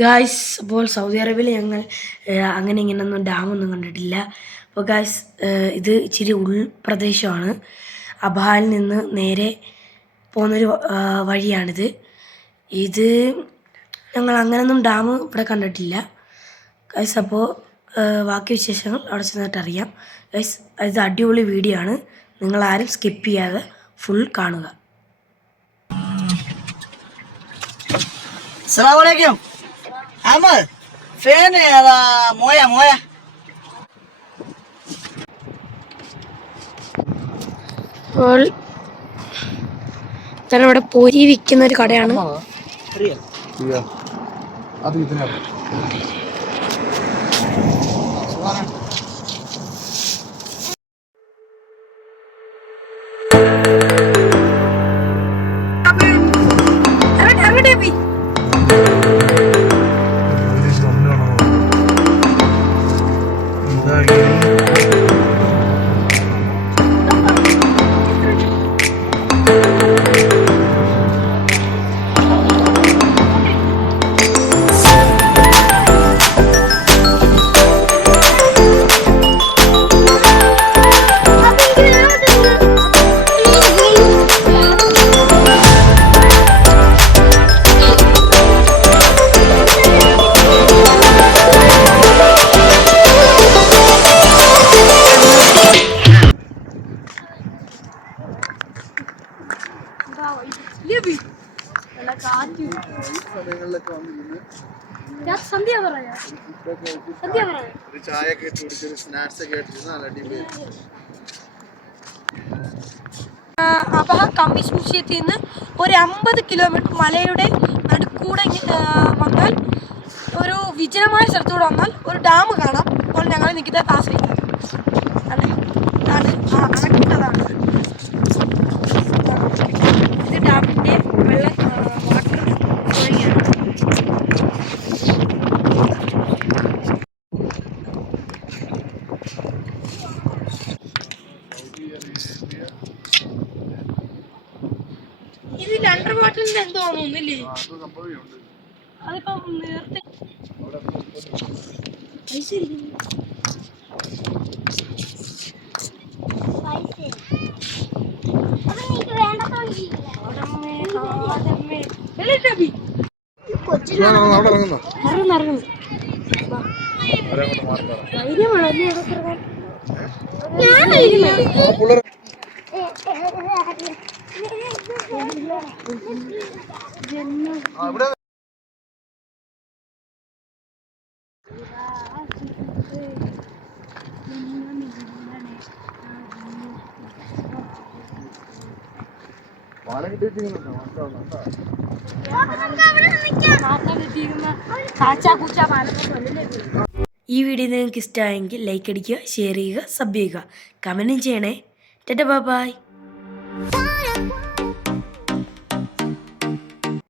Guys, അപ്പോൾ Saudi അറേബ്യയിൽ ഞങ്ങൾ അങ്ങനെ ഇങ്ങനെയൊന്നും ഡാമൊന്നും കണ്ടിട്ടില്ല. അപ്പോൾ ഗായ്സ്, ഇത് ഇച്ചിരി ഉൾപ്രദേശമാണ്. അബഹായിൽ നിന്ന് നേരെ പോകുന്നൊരു വഴിയാണിത്. ഇത് ഞങ്ങൾ അങ്ങനെയൊന്നും ഡാം ഇവിടെ കണ്ടിട്ടില്ല ഗായ്സ്. അപ്പോൾ ബാക്കി വിശേഷങ്ങൾ അവിടെ ചെന്നിട്ട് അറിയാം ഗായ്സ്. ഇത് അടിപൊളി വീഡിയോ ആണ്, നിങ്ങളാരും സ്കിപ്പ് ചെയ്യാതെ ഫുൾ കാണുക. Assalamualaikum. Amal, fan ada moya. അപ്പോൾ ഇവിടെ പൊരി വിൽക്കുന്ന ഒരു കടയാണ്. അബഹ കമ്മീസ് മ്യൂസിയത്തിൽ നിന്ന് ഒരു 50 കിലോമീറ്റർ മലയുടെ നടുക്കൂടെ വന്നാൽ ഒരു വിജനമായ സ്ഥലത്തൂടെ വന്നാൽ ഒരു ഡാം കാണാം. അപ്പോൾ ഞങ്ങൾ നിൽക്കുന്ന താമസിക്കുന്നത് അണക്കെട്ടതാണ്. ഇത് ഡാമിൻ്റെ വാട്ടർ ഒഴുകിയാണ്. ഇതിൽ അണ്ടർ വാട്ടറിന്റെ എന്തോ തോന്നുന്നില്ലേ? അതിപ്പോ നേരത്തെ ഈ വീഡിയോ നിങ്ങൾക്ക് ഇഷ്ടമായെങ്കിൽ ലൈക്ക് അടിക്കുക, ഷെയർ ചെയ്യുക, സബ് ചെയ്യുക, കമൻറ്റും ചെയ്യണേ. Tata bye bye.